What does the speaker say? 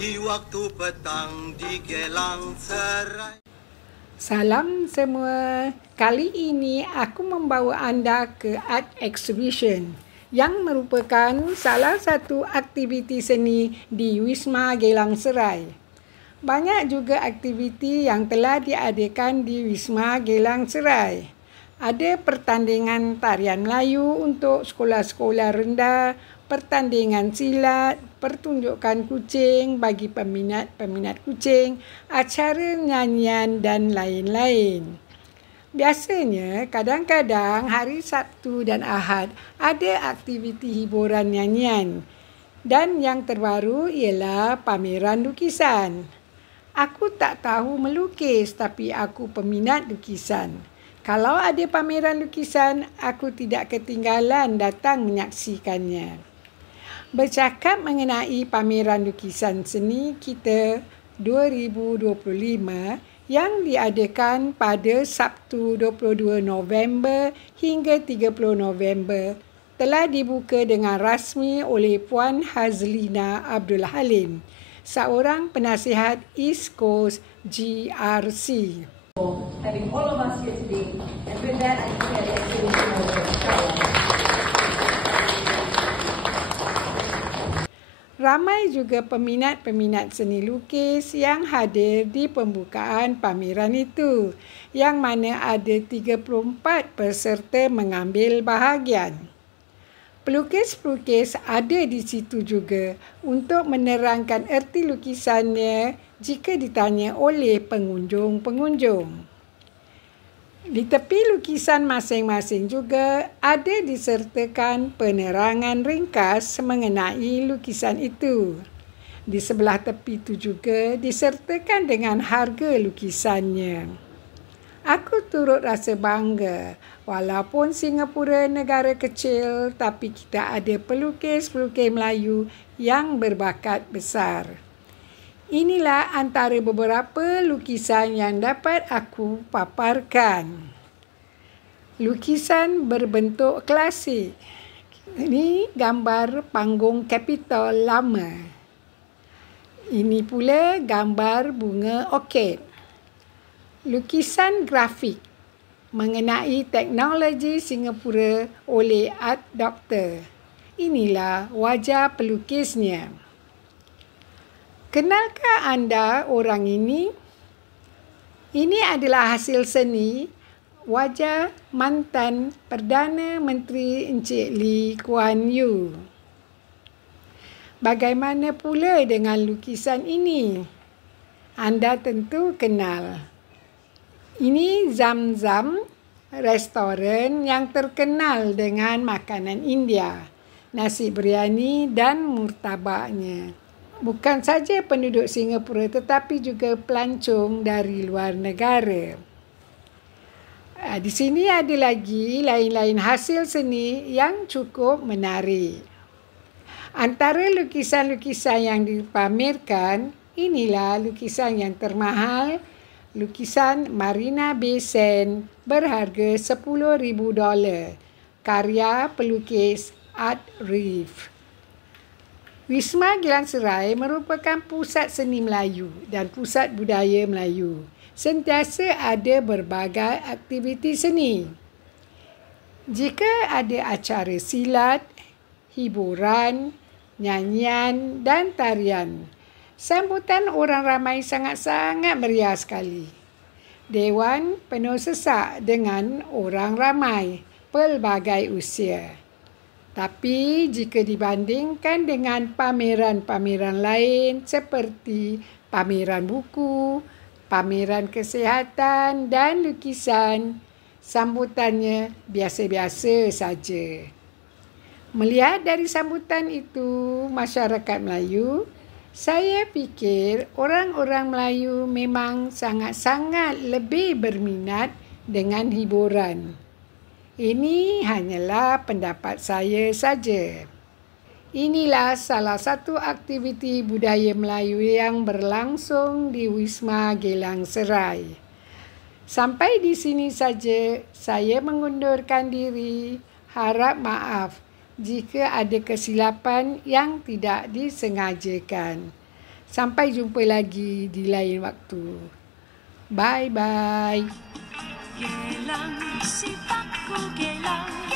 di waktu petang di Gelang Serai. Salam semua. Kali ini aku membawa anda ke Art Exhibition yang merupakan salah satu aktiviti seni di Wisma Gelang Serai. Banyak juga aktiviti yang telah diadakan di Wisma Gelang Serai. Ada pertandingan tarian Melayu untuk sekolah-sekolah rendah, pertandingan silat, pertunjukan kucing bagi peminat-peminat kucing, acara nyanyian dan lain-lain. Biasanya, kadang-kadang hari Sabtu dan Ahad ada aktiviti hiburan nyanyian. Dan yang terbaru ialah pameran lukisan. Aku tak tahu melukis tapi aku peminat lukisan. Kalau ada pameran lukisan, aku tidak ketinggalan datang menyaksikannya. Bercakap mengenai pameran lukisan seni kita 2025 yang diadakan pada Sabtu 22 November hingga 30 November telah dibuka dengan rasmi oleh Puan Hazlina Abdul Halim, seorang penasihat East Coast GRC. Having all of us here today, and with that, I declare the exhibition open. Ramai juga peminat-peminat seni lukis yang hadir di pembukaan pameran itu, yang mana ada 34 peserta mengambil bahagian. Pelukis-pelukis ada di situ juga untuk menerangkan erti lukisannya jika ditanya oleh pengunjung-pengunjung. Di tepi lukisan masing-masing juga ada disertakan penerangan ringkas mengenai lukisan itu. Di sebelah tepi itu juga disertakan dengan harga lukisannya. Aku turut rasa bangga walaupun Singapura negara kecil tapi kita ada pelukis-pelukis Melayu yang berbakat besar. Inilah antara beberapa lukisan yang dapat aku paparkan. Lukisan berbentuk klasik. Ini gambar panggung Capitol lama. Ini pula gambar bunga orkid. Lukisan grafik mengenai teknologi Singapura oleh Art Doctor. Inilah wajah pelukisnya. Kenalkah anda orang ini? Ini adalah hasil seni wajah mantan Perdana Menteri Encik Lee Kuan Yew. Bagaimana pula dengan lukisan ini? Anda tentu kenal. Ini Zam-Zam, restoran yang terkenal dengan makanan India, nasi biryani dan murtabaknya. Bukan saja penduduk Singapura tetapi juga pelancong dari luar negara. Di sini ada lagi lain-lain hasil seni yang cukup menarik. Antara lukisan-lukisan yang dipamerkan, inilah lukisan yang termahal, lukisan Marina Bay Sands berharga $10,000, karya pelukis Art Reef. Wisma Gelang Serai merupakan pusat seni Melayu dan pusat budaya Melayu. Sentiasa ada berbagai aktiviti seni. Jika ada acara silat, hiburan, nyanyian dan tarian, sambutan orang ramai sangat-sangat meriah sekali. Dewan penuh sesak dengan orang ramai pelbagai usia. Tapi jika dibandingkan dengan pameran-pameran lain seperti pameran buku, pameran kesihatan dan lukisan, sambutannya biasa-biasa saja. Melihat dari sambutan itu masyarakat Melayu, saya fikir orang-orang Melayu memang sangat-sangat lebih berminat dengan hiburan. Ini hanyalah pendapat saya saja. Inilah salah satu aktiviti budaya Melayu yang berlangsung di Wisma Gelang Serai. Sampai di sini saja saya mengundurkan diri. Harap maaf jika ada kesilapan yang tidak disengajakan. Sampai jumpa lagi di lain waktu. Bye-bye. Gelang, sifatku gelang.